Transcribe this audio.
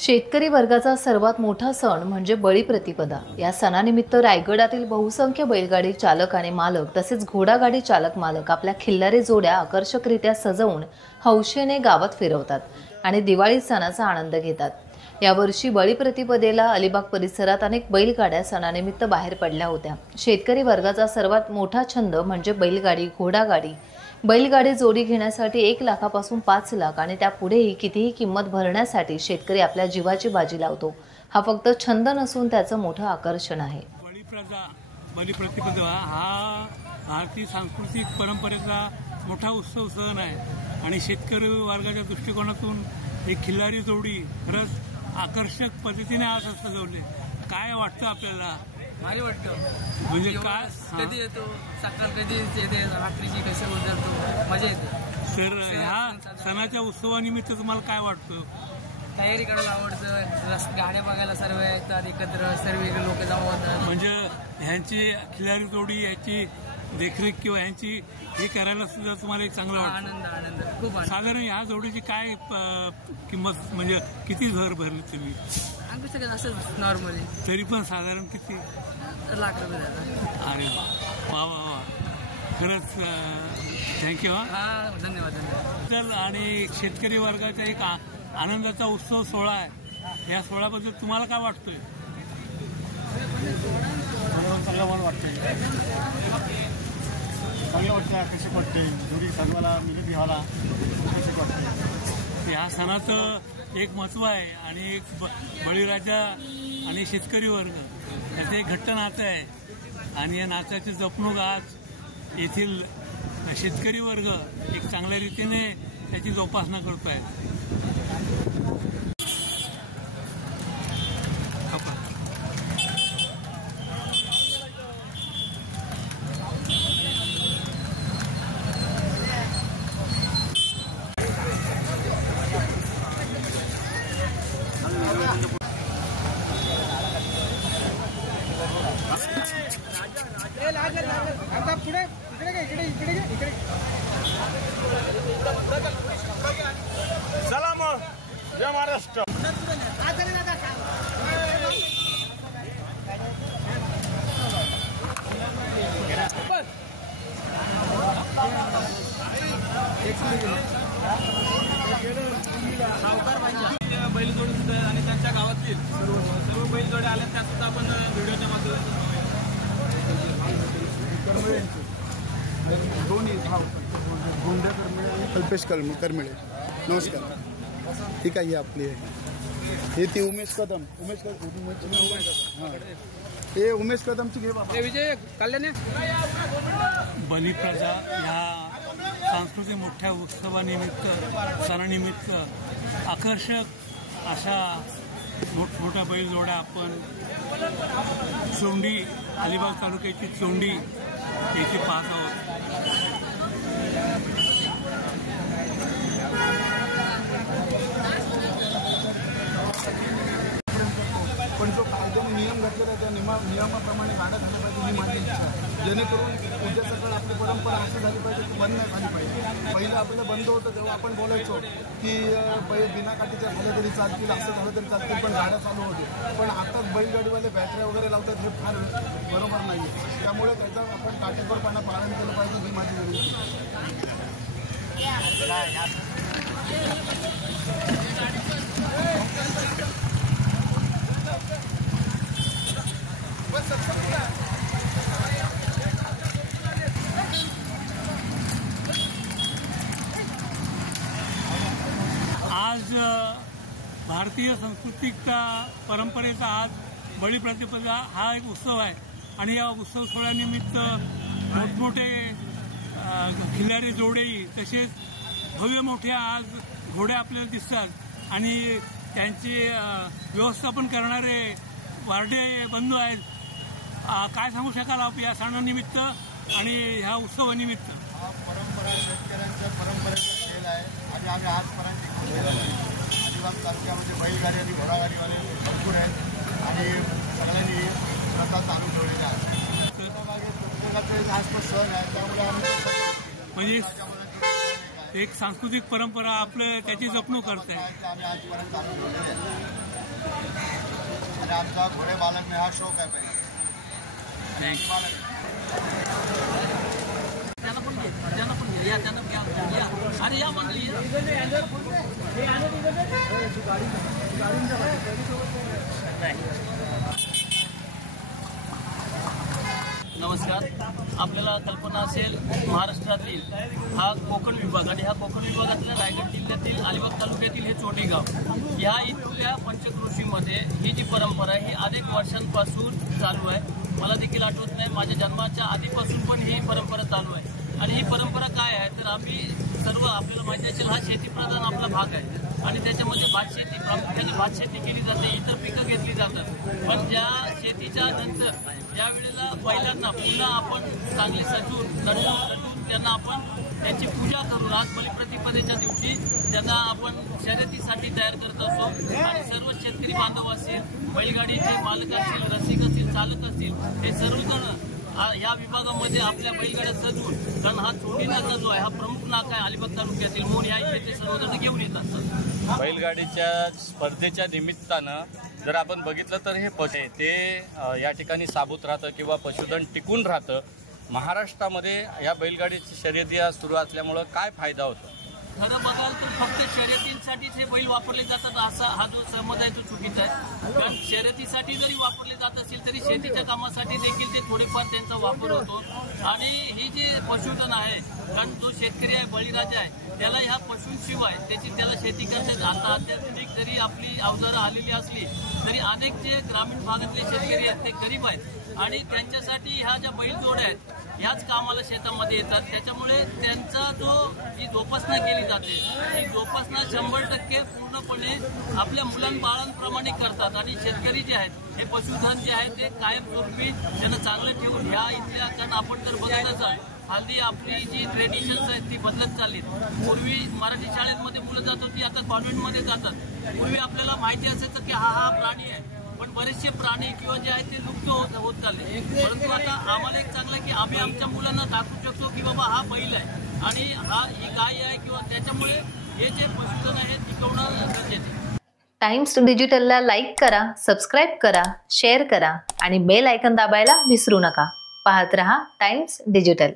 शेतकरी वर्गाचा सर्वात मोठा सण म्हणजे बळीप्रतिपदा। या सणानिमित्त रायगडातील बहुसंख्य बैलगाडी चालक आणि मालक तसेच घोडागाडी चालक मालक आपल्या खिल्लारी जोड्या आकर्षकरित्या सजवून हौशेने गावात फिरवतात आणि दिवाळी सणाचा आनंद घेतात। यावर्षी बळीप्रतिपदेला अलिबाग परिसरात अनेक बैलगाड्या सणानिमित्त बाहेर पडल्या होत्या। शेतकरी वर्गाचा सर्वात मोठा छंद म्हणजे बैलगाडी, घोडागाडी। बैलगाडी जोडी घेण्यासाठी 1 लाखापासून 5 लाख आणि त्यापुढेही कितीही किंमत भरण्यासाठी शेतकरी आपल्या जीवाची बाजी लावतो। हा फक्त छंद नसून त्याचं मोठं आकर्षण आहे। बळीप्रतिपदा हा भारतीय सांस्कृतिक परंपरेचा मोठा उत्सव सण आहे आणि शेतकरी वर्गाच्या दृष्टिकोनातून एक खिल्लारी जोडी खरंच आकर्षक पद्धतीने आज सजवले। काय वाटतं आपल्याला? भारी वाटतं। म्हणजे काय कधी येतो सकाळ कधी येते रात्रीची कशी उतरतो मजा येते। तर ह्या सणाच्या उत्सवानिमित्त तुम्हाला काय वाटतं? तयारी करायला आवडतं, गाड्या बघायला सर्व येतात एकत्र, सर्व लोक जमा होतात। म्हणजे ह्यांची खिल्लारी जोडी याची देखरेख किंवा ह्यांची हे करायला सुद्धा तुम्हाला एक चांगला वाटतं? आनंद खूप आनंद। साधारण ह्या जोडीची काय किंमत म्हणजे किती भर भरली तुम्ही? असं नॉर्मली तरी पण साधारण किती? लाख रुपये जातात। अरे वा वा वा, खरंच थँक्यू। हा धन्यवाद धन्यवाद। तर आणि शेतकरी वर्गाचा एक आनंदाचा उत्सव सोहळा आहे, या सोहळ्याबद्दल तुम्हाला काय वाटतंय? चांगलं मला वाटतंय, चांगलं वाटतं। कशी वाटते जोडी सर्वाला मिळून घ्यायला कशी वाटते? ह्या सणाचं एक महत्त्व आहे आणि एक बळीराजा आणि शेतकरी वर्ग याचं एक घट्ट नातं आहे आणि या नात्याची जपणूक आज येथील शेतकरी वर्ग एक चांगल्या रीतीने त्याची जोपासना करतो आहे। चला मग, जय महाराष्ट्र। बैलजोडी सुद्धा आणि त्यांच्या गावातील सर्व बैलजोडी आल्या त्या सुद्धा आपण व्हिडिओच्या माध्यमातून कल्पेश करमिळे नमस्कार। ठीक आहे, आपली हे ती उमेश कदम हे उमेश कदमची घे बाबा। विजय कल्याण बलिप्रजा ह्या सांस्कृतिक मोठ्या उत्सवानिमित्त सणानिमित्त आकर्षक अशा मोठमोठ्या बैलजोड्या आपण चोंडी अलिबाग तालुक्याची चोंडी येथे पाहत आहोत। पण जो कायद्याने नियम घातलेला आहे त्या नियमाप्रमाणे गाड्या झाल्या पाहिजे ही माझी इच्छा आहे, जेणेकरून उद्या सकाळ आपली परंपरा असं झाली पाहिजे की बंद नाही झाली पाहिजे। पहिलं आपलं बंद होतं तेव्हा आपण बोलायचो की बिना काठीच्या झाल्या तरी चालतील, असं झालं तरी चालतील, पण गाड्या चालू होते। पण आताच बैलगाडीवाले बॅटऱ्या वगैरे लावतात, हे फार बरोबर नाही आहे। त्यामुळे त्याचा आपण काटेकोरपणा पालन केलं पाहिजे ही माझी विनंती आज भारतीय सांस्कृतिक परंपरेचा आज बळीप्रतिपदा हा एक उत्सव आहे आणि या उत्सव सोहळ्यानिमित्त मोठमोठे खिल्लारी जोडेही तसेच भव्य मोठे आज घोडे आपल्याला दिसतात आणि त्यांचे व्यवस्थापन करणारे वारडे बंधू आहेत। काय सांगू शकाल आप या सणानिमित्त आणि ह्या उत्सवानिमित्त? परंपरा शेतकऱ्यांच्या परंपरेचा खेळ आहे आणि आम्ही आजपर्यंत अलिबाग तालुक्यामध्ये बैलगाडी आणि घोडागाडीवाले भरपूर आहेत आणि सगळ्यांनी प्रथा चालू ठेवलेल्या आहेत। प्रत्येकाचा हा सण आहे, त्यामुळे आम्ही म्हणजे एक सांस्कृतिक परंपरा आपलं त्याची जपणूक करताय। आम्ही आजपर्यंत आणि आमचा घोडे बालकने हा शौक आहे पहिले. नमस्कार. आपल्याला कल्पना असेल, महाराष्ट्रातील हा कोकण विभाग आणि ह्या कोकण विभागातल्या रायगड जिल्ह्यातील अलिबाग तालुक्यातील हे चोटेगाव ह्या इथल्या पंचक्रोशीमध्ये ही जी परंपरा आहे ही अनेक वर्षांपासून चालू आहे. मला देखील आठवत नाही, माझ्या जन्माच्या आधीपासून पण ही परंपरा चालू आहे. आणि ही परंपरा काय आहे तर आम्ही सर्व, आपल्याला माहिती असेल, हा शेतीप्रधान आपला भाग आहे आणि त्याच्यामध्ये भातशेती, प्रामुख्याने भातशेती केली जाते, इतर पिकं घेतली जातात. पण ज्या शेतीच्या नंतर ज्या वेळेला बैलांना पुन्हा आपण चांगले सजवून त्यांना आपण त्यांची पूजा करून आज बलिप्रतिपदेच्या दिवशी त्यांना आपण शर्यतीसाठी तयार करत असतो. आणि सर्व शेतकरी बांधव असेल, बैलगाडीचे मालक असतील, रसिक असतील, चालक असतील, हे सर्वजण या विभागामध्ये आपल्या बैलगाड्या सजवून, कारण हा छोटी नाका जो आहे हा प्रमुख नाका आहे अलिबाग तालुक्यातील, म्हणून या इथे ते सर्वजण घेऊन येत असतात. बैलगाडीच्या स्पर्धेच्या निमित्तानं जर आपण बघितलं तर हे ते या ठिकाणी साबूत राहतं किंवा पशुधन टिकून राहतं. महाराष्ट्रामध्ये या बैलगाडीची शर्यती सुरू असल्यामुळं काय फायदा होतो? खरं बघाल तर फक्त शर्यतींसाठीच हे बैल वापरले जातात असा हा जो समज आहे तो चुकीचा आहे. कारण शर्यतीसाठी जरी वापरले जात असेल तरी शेतीच्या कामासाठी देखील ते थोडेफार त्यांचा वापर होतो. आणि ही जी पशुधन आहे, कारण जो शेतकरी आहे, बळीराजा आहे, त्याला ह्या पशूंशिवाय त्याला शेती करता आता अत्याधुनिक जरी आपली अवजारं आलेली असली तरी अनेक जे ग्रामीण भागातले शेतकरी आहेत ते गरीब आहेत आणि त्यांच्यासाठी ह्या ज्या बैलजोड्या आहेत ह्याच कामाला शेतामध्ये येतात. त्याच्यामुळे त्यांचा जी जोपासना केली जाते ती जोपासना 100% पूर्णपणे आपल्या मुलांबाळांप्रमाणे करतात. आणि शेतकरी जे आहेत हे पशुधन जे आहे ते कायमस्वरूपी त्यांना चांगलं ठेवून ह्या इथल्या, कारण आपण जर बघितलं तर हल्ली आपली जी ट्रेडिशन्स आहेत ती बदलत चाललीत. पूर्वी मराठी शाळेमध्ये मुलं जात होती, आता कॉन्व्हेंटमध्ये जातात. पूर्वी आपल्याला माहिती असायचं की हा प्राणी आहे, पण बरेचसे प्राणी किंवा जे आहेत ते लुप्त होत चालले. परंतु आता आम्हाला एक चांगलं आहे की आम्ही आमच्या मुलांना दाखवू शकतो की बाबा हा बैल आहे आणि ही गाय आहे, किंवा त्याच्यामुळे हे जे पशुधन आहे टिकवणं गरजेचं आहे. टाइम्स डिजिटलला लाईक करा, सबस्क्राईब करा, शेअर करा आणि बेल आयकॉन दाबायला विसरू नका. पाहत रहा टाइम्स डिजिटल.